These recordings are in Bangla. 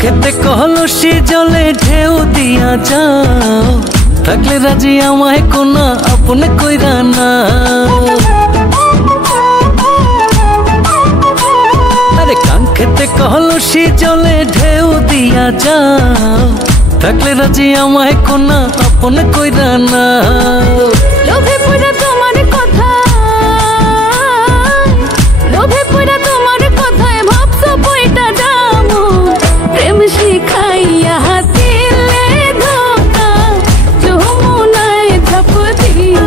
খেতে কলসি জলে ঢেউ দিয়া যাও, থাকলে রাজি আমায় কোনা আপনে কইরা না। আরে কাঙ্ক্ষেতে কলসি জলে ঢেউ দিয়া যাও, থাকলে রাজি আমায় কোনা আপনে কইরা না। লোভে পড়া তোমার কথা, লোভে পড়া তোমার কথায় ভাবছো বইটা যাবো, প্রেম শিখাইয়া দিলে ধোকা, যমুনায় ঝাঁপ দিও।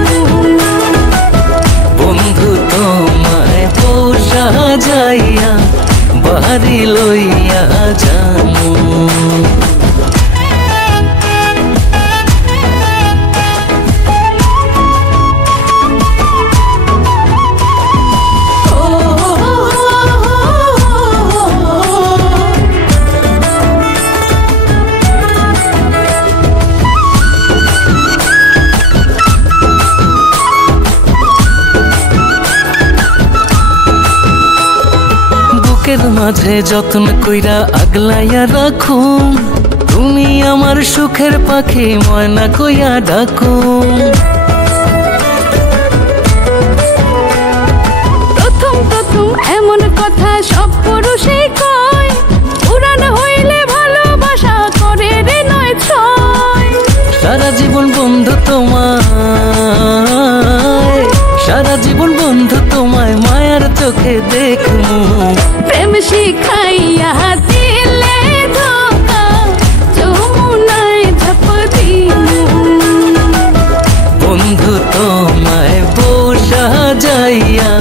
বন্ধু তোমায় পোষা যাইয়া বাড়ি লইয়া জানো। বুকের মাঝে যত্ন কইরা আগলাইয়া রাখুম, তুমি আমার সুখের পাখি ময়না কইয়া ডাকুম। প্রথম প্রথম এমন কথা সব পুরুষই কয়, পুরান হইলে ভালোবাসা করে রে নয় ছয়। সারা জীবন বন্ধু তোমায়, সারা জীবন বন্ধু তোমায় মায়ার চোখে দেখমু। প্রেম শিখাইয়া দিলে ধোকা, যমুনায় ঝাঁপ দিও। বন্ধু তোমায় পোষা যাইয়া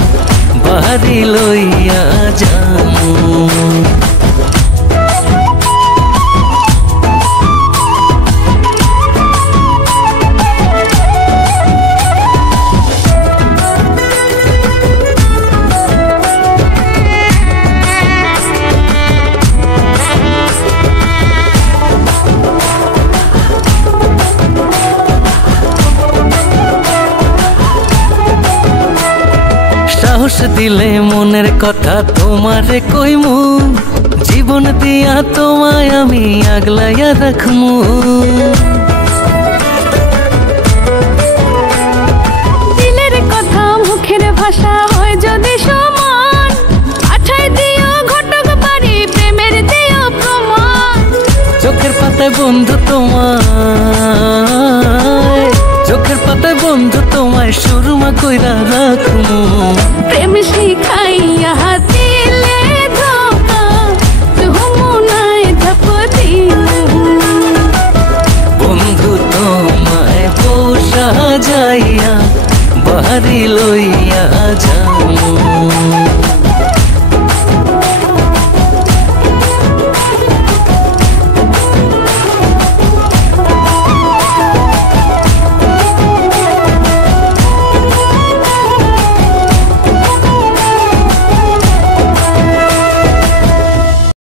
বাড়ি লইয়া জানো। সাহস দিলে মনের কথা তোমারে কইমু, জীবন দিয়া তোমায় আমি আগলাইয়া রাখমু। দিলের কথা মুখের ভাষা হয় যদি সমান, পাঠাই দিও ঘটক বাড়ি প্রেমের দিও প্রমাণ। চোখের পাতায় বন্ধু তোমায়, চোখের পাতায় বন্ধু তোমায় সুরমা কইরা রাখমু। প্রেম শিখাইয়া দিলে ধোকা, যমুনায় ঝাঁপ দিও। বন্ধু তোমায় পোষা যাইয়া বাড়ি লইয়া জানো।